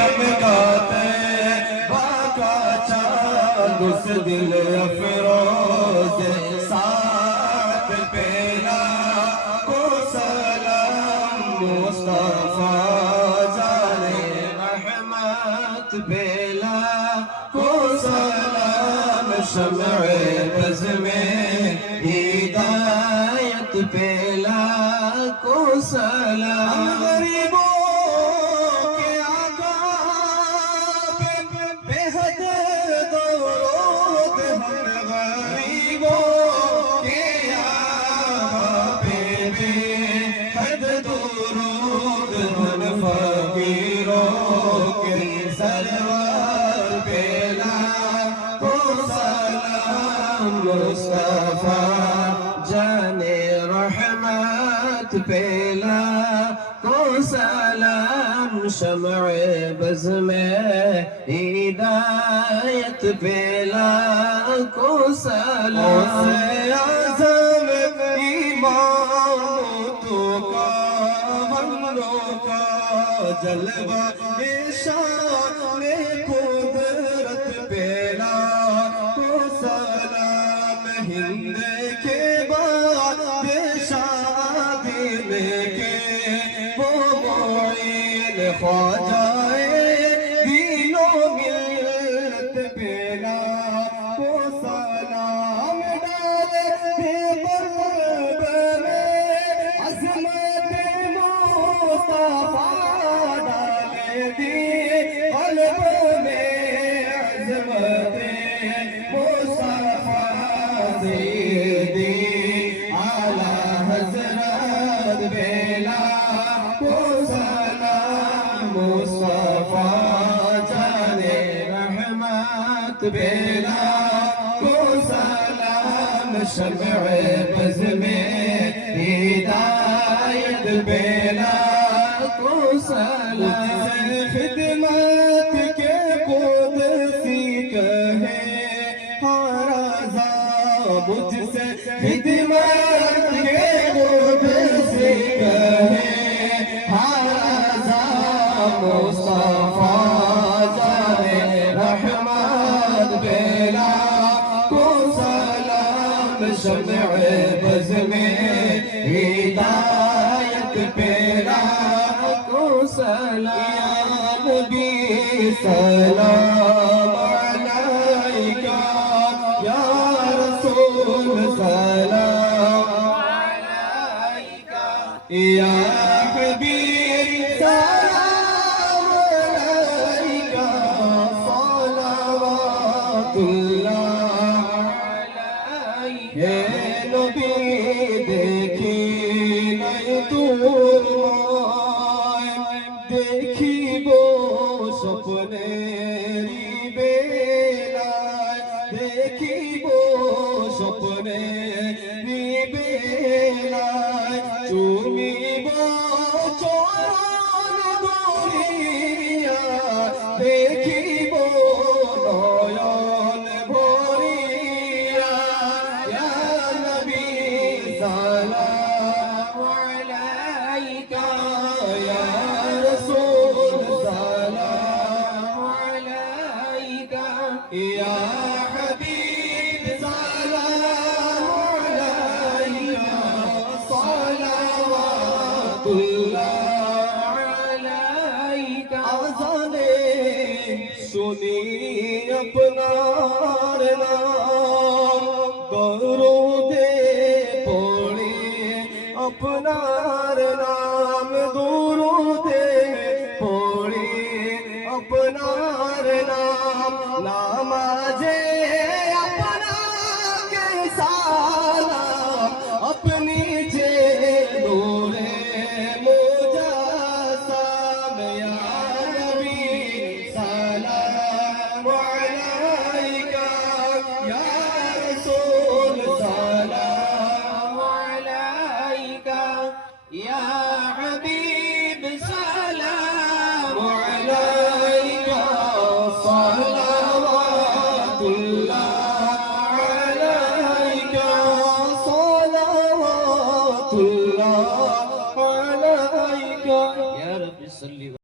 चमकाते बाका चांद उस दिल अफरोज साथ पेला को सलाम मुस्तफा जाने रहमत बेला को सलाम शमए बज़ में हिदायत पेला को सलाम गरीबों के आका पे बेहद दौलत हम गरीबों के आका पे बेहद दुरूद हम फकीरों के सरवर पेला को सलाम मुस्तफा जाने रहमत पेला को सलाम शमए बज़ में हिदायत पेला को सलाम आज़म इमाम तो का हमलों का जलवा शान कुदरत पेला को सलाम हिंद के बाद शादी में के वो मोइन ख्वाजाए दिलों मिलत पेला को सलाम डाले बेक़ल्ब में अज़मत मुस्तफा डाले दी क़ल्ब में अज़मत मुस्तफा ज़ीदी आला हज़रत बेला को सलाम मुस्तफा जाने रहमत बेला को सलाम शमए बज़ में हिदायत बेला को सलाम खिदमत के कुदसी कहे हाराज़ा मुझसे खिदमत के कुदसी कहे हाराज़ा मुस्तफा जाने रहमत बेला को सलाम शमए बज़ में हिदायत बेला को सलाम नबी सलाम अलैका या रसूल सलाम अलैका या हबीब सलाम अलैका सलावतुल्लाह अलैका हे नबी देखी नहीं तू देखी वो सपने बेला देखी वो सपने बेला चूमी वो चोर गोरिया देखी वो नयन भोरिया या नबी सलाम अलैका या रसूल सलाम अलैका या हबीब सलाम अलैका सलावतुल्लाह अलैका आज़ाने सुनी अपना नाम दरूदे पढ़े अपना नाम दुरूदे पढ़े अपना नाम